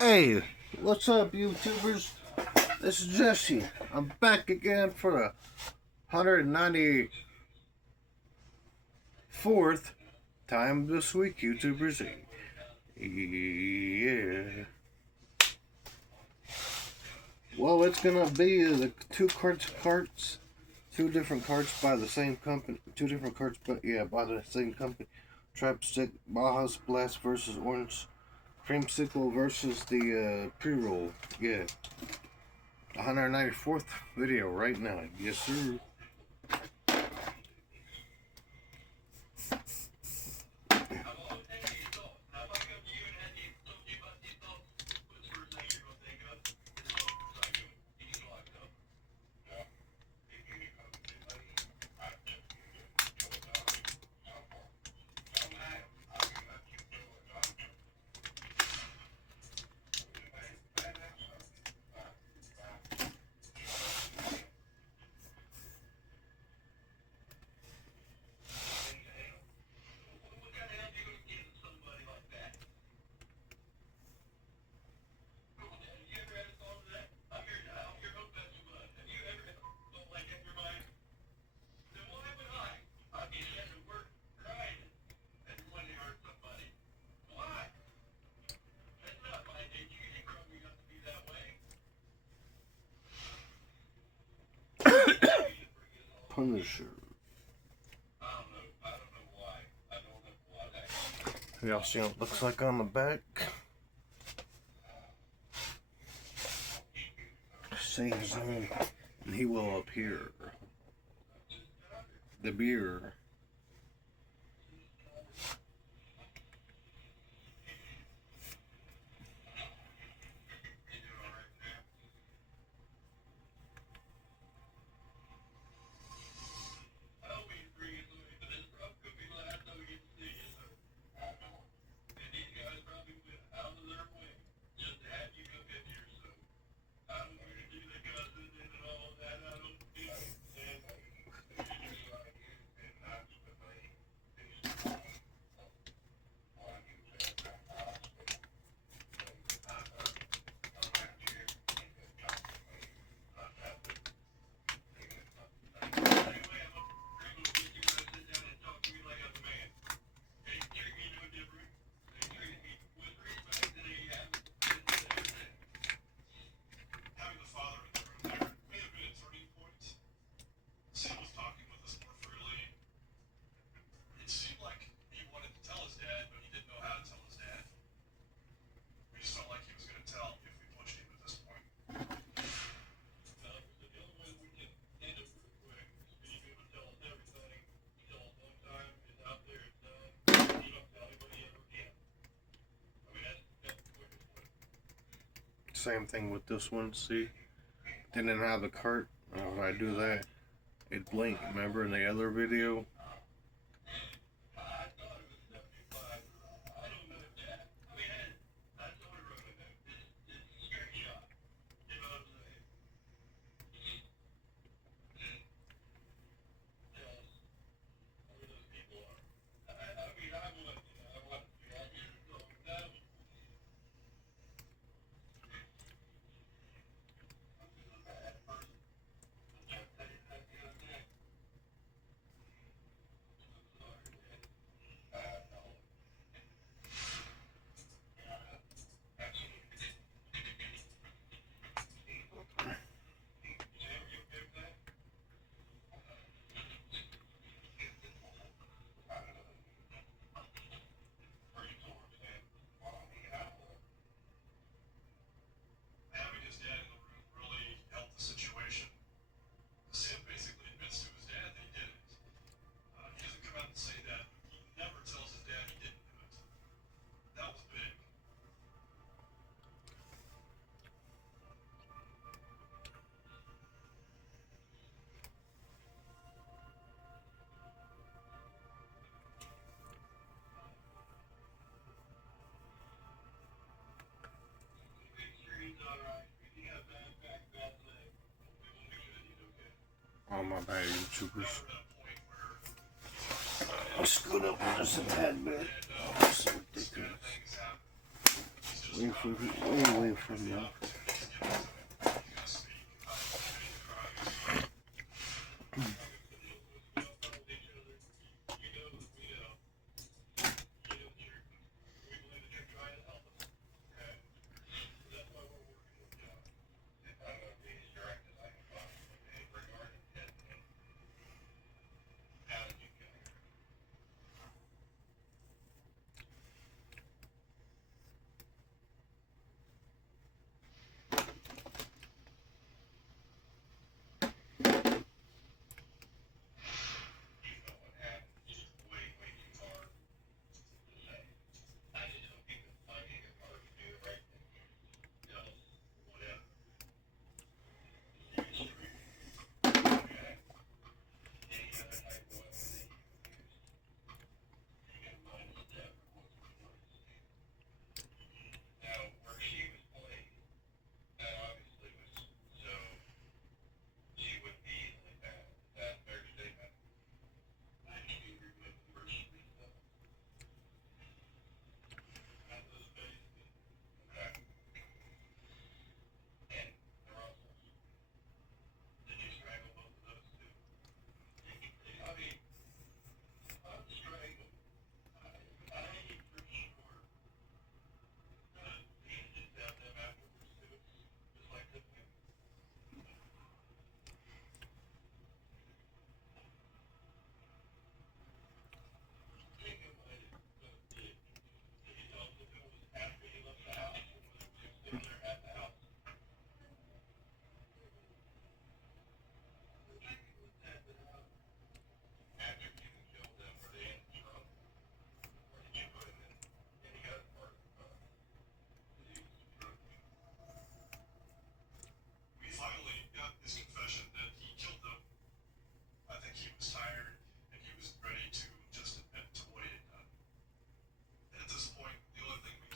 Hey, what's up, YouTubers? This is Jesse. I'm back again for the 194th time this week, YouTubers. Yeah. Well, it's gonna be the two different carts by the same company. Two different carts, but yeah, by the same company. Trapstick, Baja Blast versus Orange Creamsicle versus the pre-roll. Yeah. 194th video right now. Yes, sir. Punisher. Y'all see what it looks like on the back? Say his name, and he will appear. The beer. Same thing with this one, see? Didn't have the cart. When I do that, it blinked. Remember in the other video? Oh my bad, YouTubers. I'll scoot up with just a tad bit. Oh, so ridiculous. Way away from that.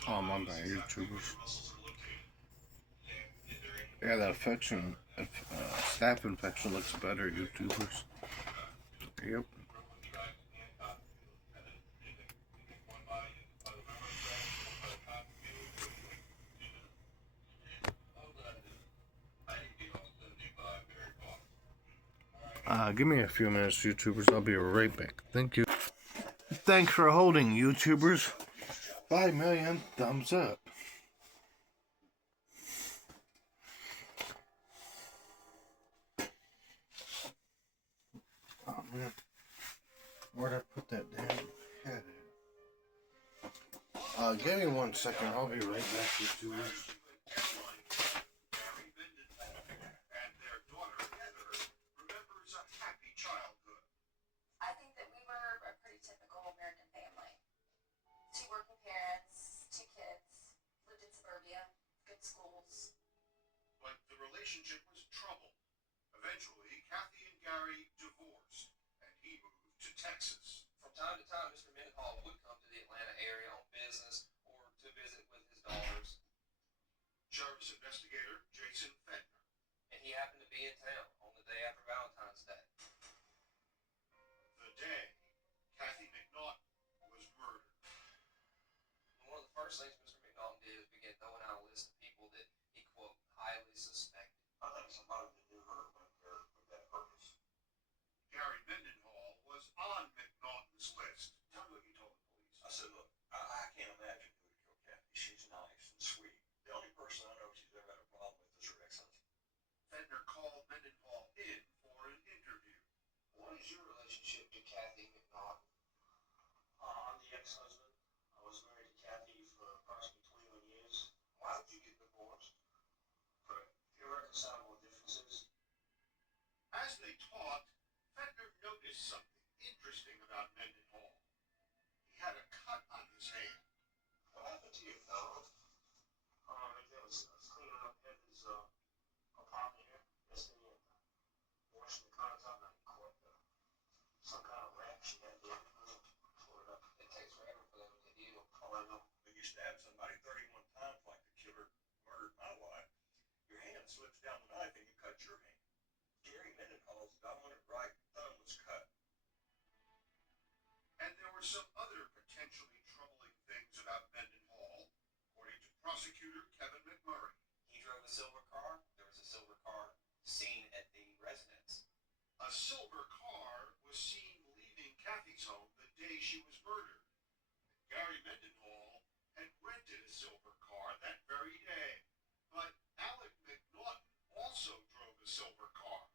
Oh, my bad, YouTubers. Yeah, the infection, staph infection looks better, YouTubers. Yep. Give me a few minutes, YouTubers. I'll be right back. Thank you. Thanks for holding, YouTubers. 5 million thumbs up. Oh, man. Where'd I put that damn head at? Give me 1 second. I'll be right back, YouTubers. Relationship was troubled. Eventually, Kathy and Gary divorced, and he moved to Texas. From time to time, Mr. Mendenhall would come to the Atlanta area on business or to visit with his daughters. Sheriff's investigator Jason Fentner. And he happened to be in town on the day after Valentine's Day. The day Kathy McNaughton was murdered. And one of the first things Mr. McNaughton did is begin throwing out a list of people that he, quote, highly suspected. I think somebody that knew her went there with that purpose. Gary Mendenhall was on McNaughton's list. Tell me what you told the police. I said, look, I can't imagine who would kill Kathy. She's nice and sweet. The only person I know she's ever had a problem with is her ex-husband. Fentner called Mendenhall in for an interview. What is your relationship to Kathy McNaughton? I'm the ex-husband. I was married to Kathy for approximately 21 years. Why did you get divorced? For irreconcilable differences. As they talked, Fentner noticed something interesting about Mendenhall. He had a cut on his hand. What happened to you, fellow? It was cleaning up Heather's apartment here yesterday and washing the countertop and I caught some kind of rack she had there. Pulled it up. It takes forever for them to heal. Oh, I know. When you stab somebody 31 times like the killer murdered my wife, your hand slips down the knife and you cut your hand. Gary Mendenhall's dominant right thumb was cut. And there were some other potentially troubling things about Mendenhall. According to prosecutors, A silver car was seen leaving Kathy's home the day she was murdered. Gary Mendenhall had rented a silver car that very day. But Alec McNaughton also drove a silver car.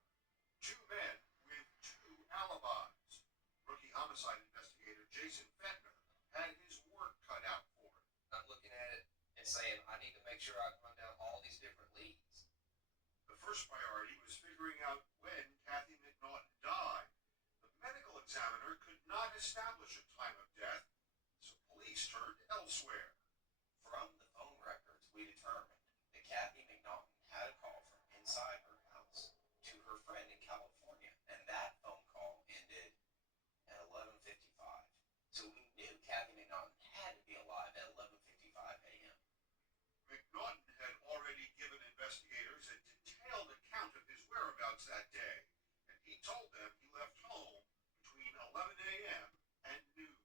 Two men with two alibis. Rookie homicide investigator Jason Fentner had his work cut out for him. I'm looking at it and saying, I need to make sure I run down all these different leads. The first priority was figuring out when Kathy McNaughton died. The medical examiner could not establish a time of death, so police turned elsewhere. From the phone records, we determined that Kathy McNaughton had a call from inside her house to her friend in California, and that phone call ended at 11:55. So we knew Kathy McNaughton had to be alive at 11:55 a.m. McNaughton had already given investigators a detailed account of his whereabouts that day, and he told them he left home between 11 a.m. and noon.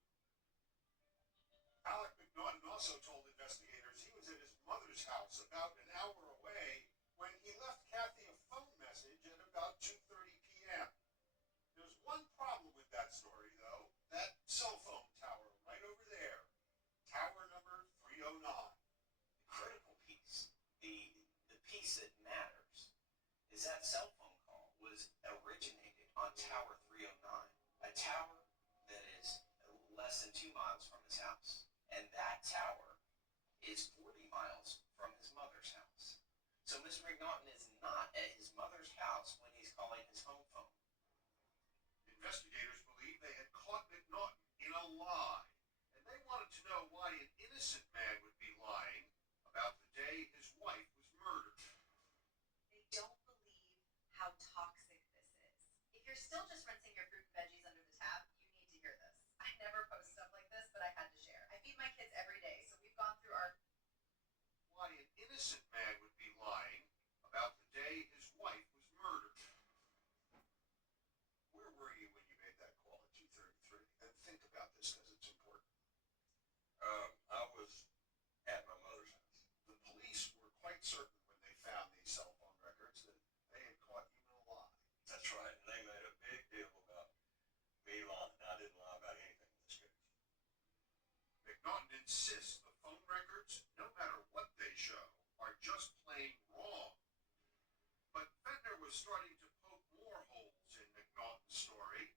Alec McNaughton also told investigators he was at his mother's house about an hour away when he left Kathy a phone message at about 2:30 p.m. There's one problem with that story, though. That cell phone tower right over there. Tower number 309. The critical piece, the piece that matters, is that cell phone call was originated on Tower 309, a tower that is less than 2 miles from his house. And that tower is 40 miles from his mother's house. So Mr. McNaughton is not at his mother's house when he's calling his home phone. Investigators believed they had caught McNaughton in a lie, and they wanted to know why an innocent man would be lying about the day his wife was murdered. They don't believe how toxic this is. If you're still just rinsing your fruit and veggies under the tap, you need to hear this. I never post stuff like this, but I had to share. I feed my kids every day, so we've gone through our... Why an innocent man would be lying about the day his wife was murdered. Where were you when you made that call at 2:33? And think about this because it's important. I was at my mother's house. The police were quite certain when they found these cell phone records that they had caught you in a lie. That's right. And they made a big deal about me lying. I didn't lie about anything in this case. McNaughton insists the phone records, no matter what they show, are just plain wrong. But Fentner was starting to poke more holes in McNaughton's story.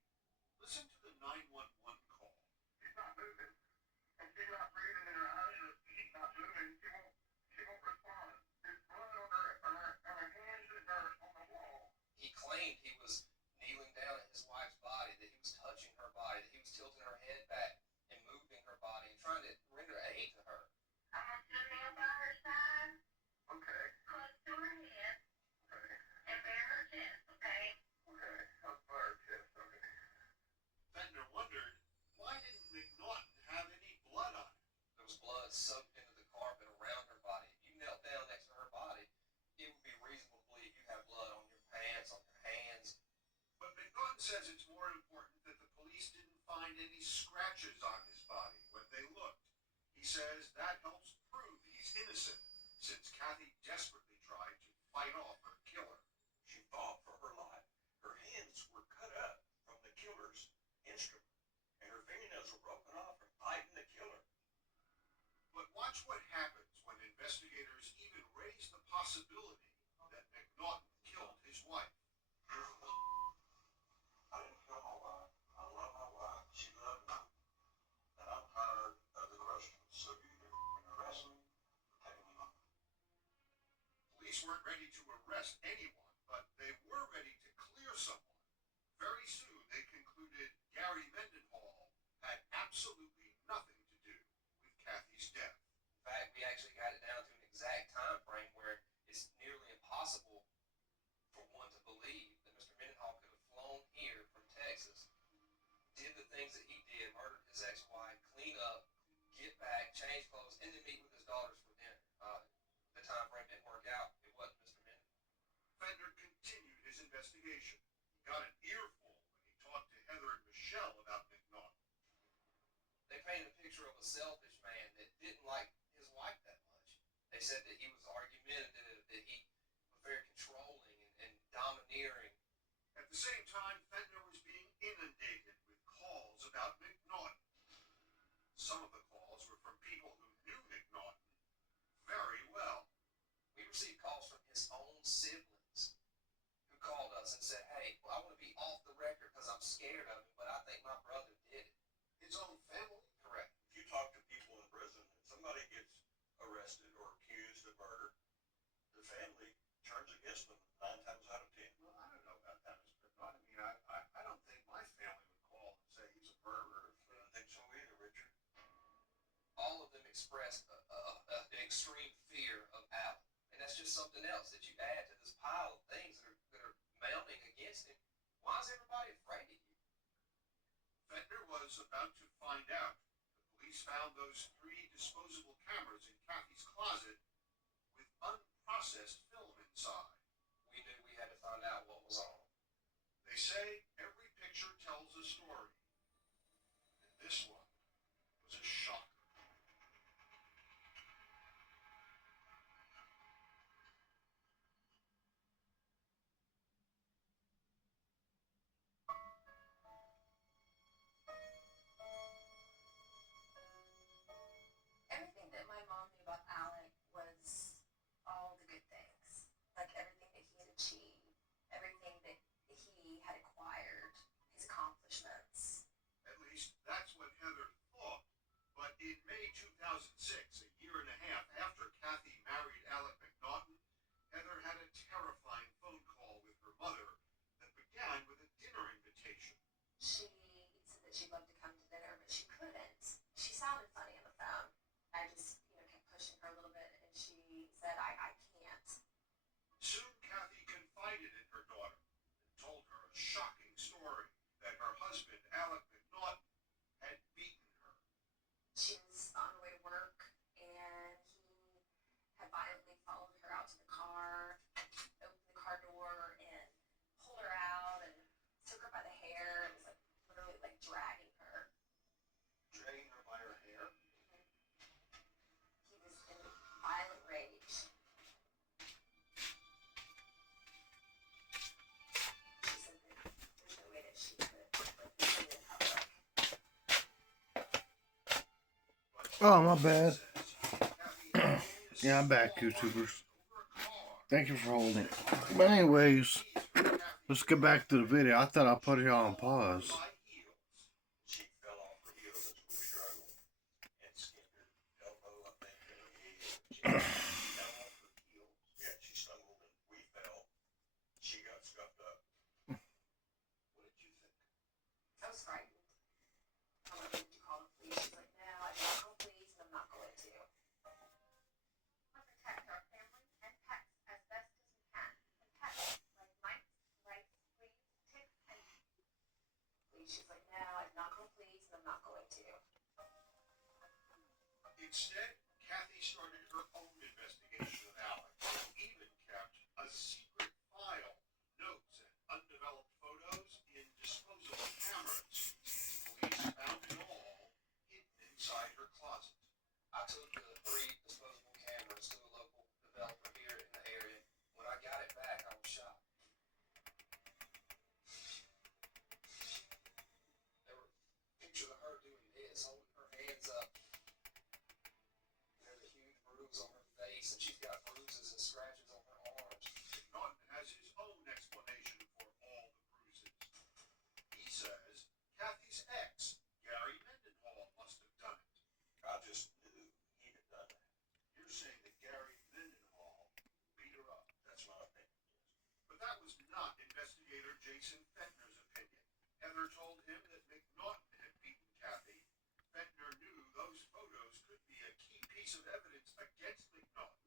Listen to the 911 call. She's not moving. And she's not breathing in her eyes. She's not moving. She won't respond. There's blood on her hands and on the wall. He claimed he was kneeling down at his wife's body, that he was touching her body, that he was tilting her head back and moving her body and trying to render aid to her. I'm going to stand by her side. Okay. Close to her head. Okay. And bare her chest, okay? Okay. How's her chest? Okay. Fentner wondered, why didn't McNaughton have any blood on it? There was blood soaked into the carpet around her body. If you knelt down next to her body, it would be reasonable to believe you have blood on your pants, on your hands. But McNaughton says it's more important that the police didn't find any scratches on his body when they looked. He says that helps prove he's innocent, since Kathy desperately tried to fight off her killer. She fought for her life. Her hands were cut up from the killer's instrument, and her fingernails were broken off from fighting the killer. But watch what happens when investigators even raise the possibility that McNaughton killed his wife. I didn't kill my wife. I love my wife. She loved me. And I'm tired of the questions. So you either arrest me or take me home. Police weren't ready to arrest anyone, but they were ready to clear someone. Very soon they concluded Gary Mendenhall had absolutely nothing to do with Kathy's death. In fact, we actually got it down to an exact time frame where it's nearly impossible for one to believe that Mr. Mendenhall could have flown here from Texas, did the things that he did, murdered his ex-wife, clean up, get back, change clothes, and then meet with his daughters for dinner. The time frame didn't work out. It wasn't Mr. Mendenhall. Fentner continued his investigation. He got an earful when he talked to Heather and Michelle about McNaughton. They painted a picture of a selfish man that didn't like his wife that much. They said that he was argumentative, that he was very controlling and domineering. At the same time, against them 9 times out of 10. Well, I don't know about that, Mr. McNaught. I don't think my family would call and say he's a murderer. I don't think so either, Richard. All of them expressed an extreme fear of Alec. And that's just something else that you add to this pile of things that are mounting against him. Why is everybody afraid of you? Fentner was about to find out. The police found those 3 disposable cameras in Kathy's closet with unprocessed film inside. We knew we had to find out what was on. They say every picture tells a story. And this one was a shocker. Everything that my mom knew about Alec was all the good things. Like everything that he had achieved, everything that he had acquired, his accomplishments. At least that's what Heather thought. But in May 2006, a year and a half after Kathy married Alec McNaughton, Heather had a terrifying phone call with her mother that began with a dinner invitation. She said that she'd love to come to dinner, but she couldn't. She sounded funny on the phone. I just, kept pushing her a little bit, and she said, I can't. Soon Kathy confided in her daughter and told her a shocking story that her husband, Alec McNaughton, had beaten her. She was on her way to work, and he had violently followed her out to the car, opened the car door, and pulled her out, and took her by the hair, and was literally dragging her. Dragging her by her hair. He was in violent rage. She said that there's no way that she could let this be in public. Oh, my bad. Yeah, I'm back, YouTubers. Thank you for holding. But anyways, let's get back to the video. I thought I put it on pause. She fell off her heels as we struggled and skinned her elbow, I think, in her knee. She fell off her heels. Yeah, she stumbled and we fell. She got scuffed up. What did you think? I was frightened. I'm like, did you call the police? She's like, no, I didn't call the police, and I'm not going to. We protect our family and pets as best as we can. And pets like mice, lice, fleas, ticks, and police. She's like, no, I did not call the police, and I'm not going to. Instead, Kathy started her own investigation of Alec, and even kept a secret file, notes and undeveloped photos in disposable cameras. Police found it all hidden inside her closet. I took the 3 disposable cameras to a local developer here in the area. When I got it back, I was shocked. There were pictures of her doing this, holding her hands up. There's a huge bruise on her face, and she's got bruises and scratches on her arms. McNaughton has his own explanation for all the bruises. He says Kathy's ex, Gary Mendenhall, must have done it. I just knew he'd have done that. You're saying that Gary Mendenhall beat her up. That's my opinion, yes. But that was not investigator Jason Fentner's opinion. Heather told him that McNaughton had beaten Kathy. Fentner knew those photos could be a key piece of evidence against McNaughton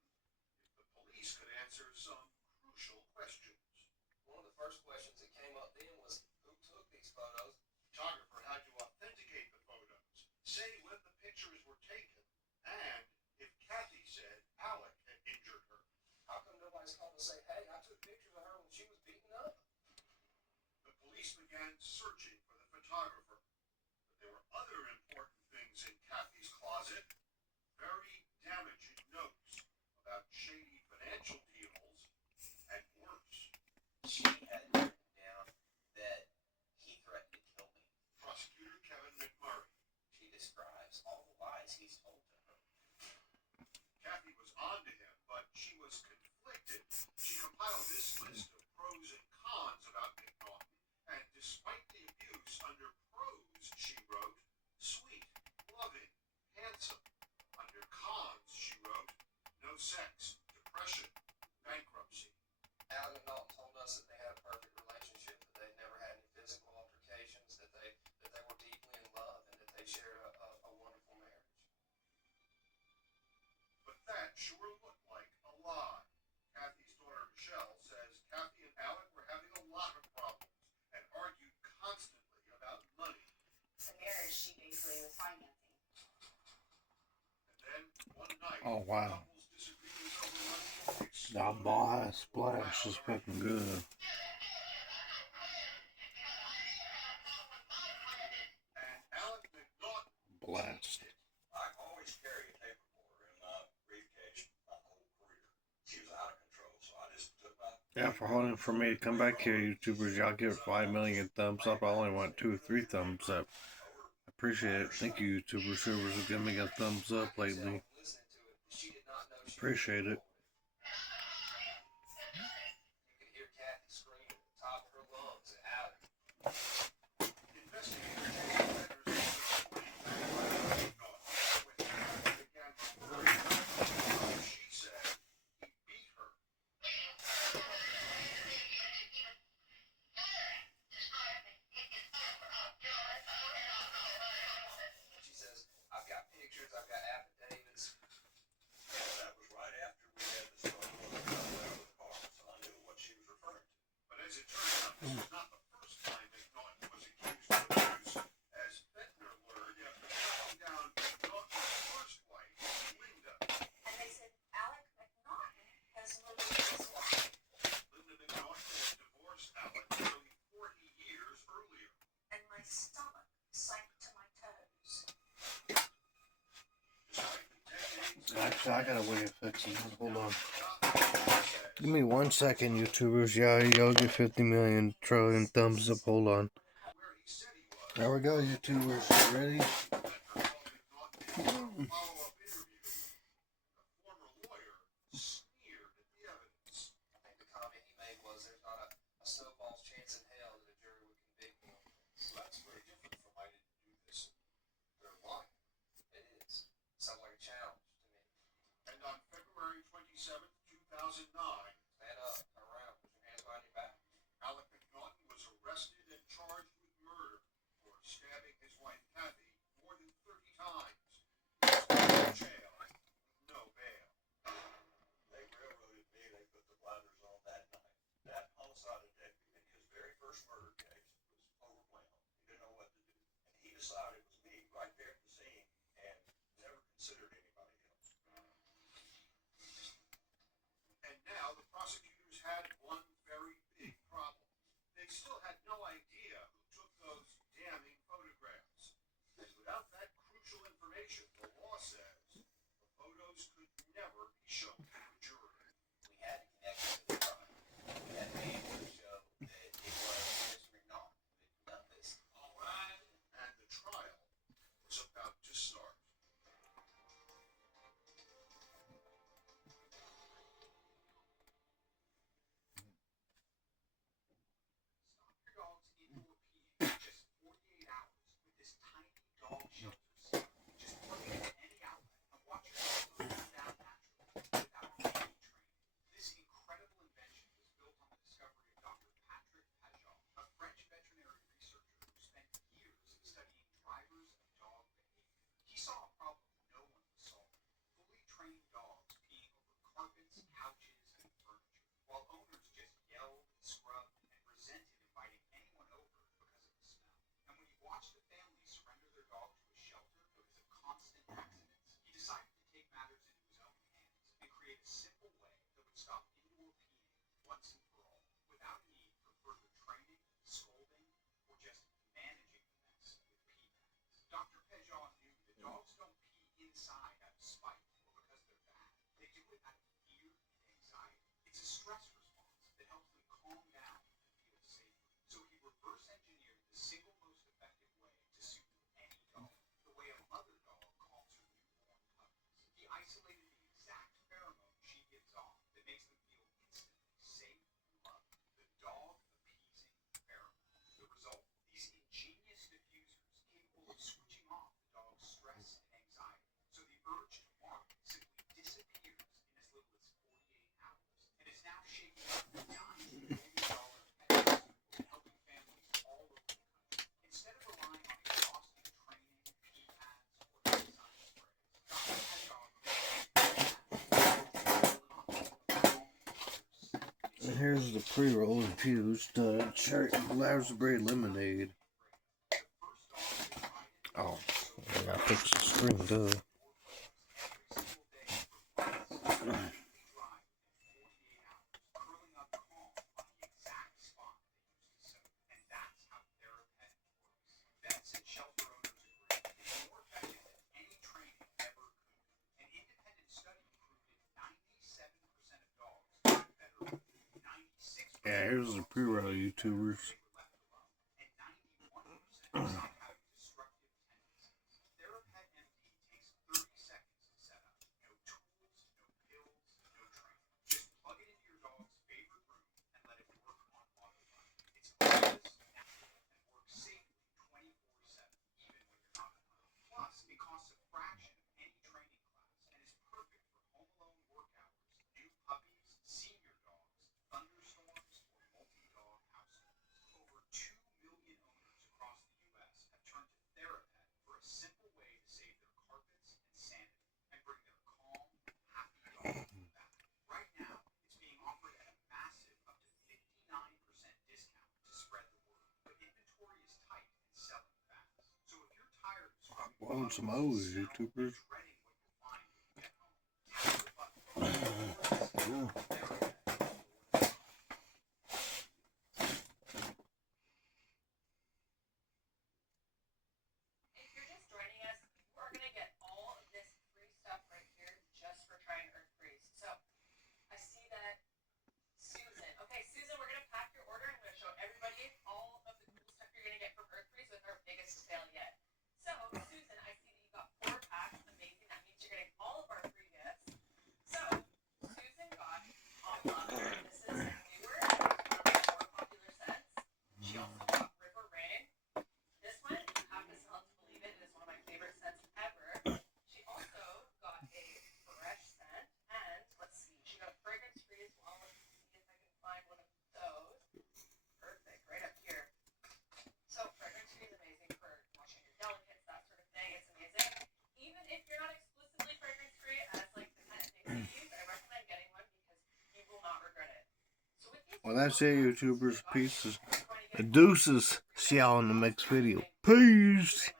if the police could answer some crucial questions. One of the first questions that came up then was, who took these photos? The photographer had to authenticate the photos, say when the pictures were taken, and if Kathy said Alec had injured her. How come nobody's called to say, hey, I took pictures of her when she was beaten up? The police began searching for the photographer, but there were other important things in Kathy's closet. Very damaging notes about shady financial deals and worse. She had written down that he threatened to kill me. Prosecutor Kevin McMurray. She describes all the lies he's told to her. Kathy was on to him, but she was conflicted. She compiled this list of pros and cons about McNaughton, and despite the abuse under pro wow. Couples disagreements over money That boy, splash is fucking good. and Alec McNaughton Blast. I always carry a tape recorder in my briefcase my whole career. She was out of control, so I just took my. Yeah, for holding for me to come back here, YouTubers, y'all give it 5 million thumbs up. I only want 2 or 3 thumbs up. I appreciate it. Thank you, YouTubers, whoever's giving me a thumbs up lately. Appreciate it. You could hear Kathy scream at the top of her lungs at Alec. investigators chased offenders over the money back by McNaughton. When Alec began reporting, she said he beat her. She says, I've got pictures, I've got affidavits. That was right after we had this photo of the couple out of the car, so I knew what she was referring to. But as it turns out, this was not the first time McNaughton was accused of abuse, as Fentner learned after tracking down McNaughton's first wife, Linda. And they said Alec McNaughton has murdered his wife. Linda McNaughton had divorced Alec nearly 40 years earlier. And my stomach sank to my toes. Despite the decades Actually, I got a way of fixing it. Hold on. said Give me 1 second, YouTubers. Yeah, y'all get 50 million trillion thumbs up. Hold on. where he said he was. There we go, YouTubers. You ready? Fentner called McNaughton in for a follow-up interview. The former lawyer sneered at the evidence. I think the comment he made was there's not a snowball's chance in hell that a jury would convict me on this. So that's very different from I didn't do this. They're lying. It is. Sounds like a challenge to me. And on February 27th, 2009, Stand up, turn around, put your hands behind your back. Alec McNaughton was arrested and charged with murder for stabbing his wife Kathy more than 30 times. He was put in jail with no bail. They railroaded me, they put the blinders on that night. That homicide detective in his very first murder case was overwhelmed. He didn't know what to do. And he decided it was me right there at the scene and never considered anybody else. And now the prosecutors had one very big problem. They still had no idea who took those damning photographs. And without that crucial information, the law says the photos could never be shown to a jury. We had to connect it to the crime. We had to be able to show that it was Mr. McNaughton who had done this. All right. And the trial was about to start. Stop your dog's indoor peeing in just 48 hours with this tiny dog shelter system. Just plug it into any outlet and watch your dog cool down naturally without any training. This incredible invention was built on the discovery of Dr. Patrick Pajon, a French veterinary researcher who spent years studying drivers of dog behavior. He saw a problem no one was solving: fully trained dogs peeing over carpets, couches, and furniture, while owners just yelled, scrubbed, and resented inviting anyone over because of the smell. And when he watched the family surrender their dog to a shelter because of constant accidents, he decided to take matters into his own hands and create a simple way that would stop indoor peeing once and for all, without a need for further training, scolding, or just managing the mess with pee pads. Dr. Pajon knew that dogs don't pee inside out of spite or because they're bad. They do it out of fear and anxiety. It's a stress response that helps them calm down and feel safer. So he reverse engineered the single most effective way to soothe any dog, the way a mother dog calms her newborn puppies. He isolated the exact pheromone she gives off that makes them feel instantly safe and loved. The dog appeasing pheromone. The result? These ingenious diffusers capable of switching off the dog's stress and anxiety. So the urge to bark simply disappears in as little as 48 hours. And is now shaking up the $9 million pet industry, helping families all over the country. Instead of relying on exhausting training, pee pads, or enzyme sprays, Dr. Pajon And here's the pre-roll infused cherry raspberry lemonade. Oh, I gotta fix the screen, duh. Yeah, here's the pre-roll YouTubers. Plus, it costs a fraction of any training class and is perfect for home alone work hours, new puppies, senior dogs, thunderstorms, or multi-dog households. Over 2 million owners across the U.S. have turned to TheraPet for a simple way to save their carpets and sanity and bring their calm, happy dog back. Right now, it's being offered at a massive up to 59% discount to spread the word. But inventory is tight and selling fast. So if you're tired of Want some O's, YouTubers? If you're just joining us, you are going to get all of this free stuff right here just for trying Earth Freeze. So I see that Susan. Okay, Susan, we're going to pack your order. I'm going to show everybody all of the cool stuff you're going to get from Earth Freeze with our biggest sale yet. So, Susan, I see that you got 4 packs. Amazing. That means you're getting all of our free gifts. So, Susan got Lavender. This is newer, one of the more popular scents. She also got River Rain. This one, you have to smell to believe it. It is one of my favorite scents ever. She also got a fresh scent, and let's see, she got fragrance free as well. Let's see if I can find one of those. Perfect, right up here. So fragrance free is amazing for washing your delicates, that sort of thing. It's amazing. Even if you're not exclusively fragrance free, as like the kind of things you use, I recommend getting one because you will not regret it. So with these Well, that's it, YouTubers. Pieces. Deuces. See y'all in the next video. Peace.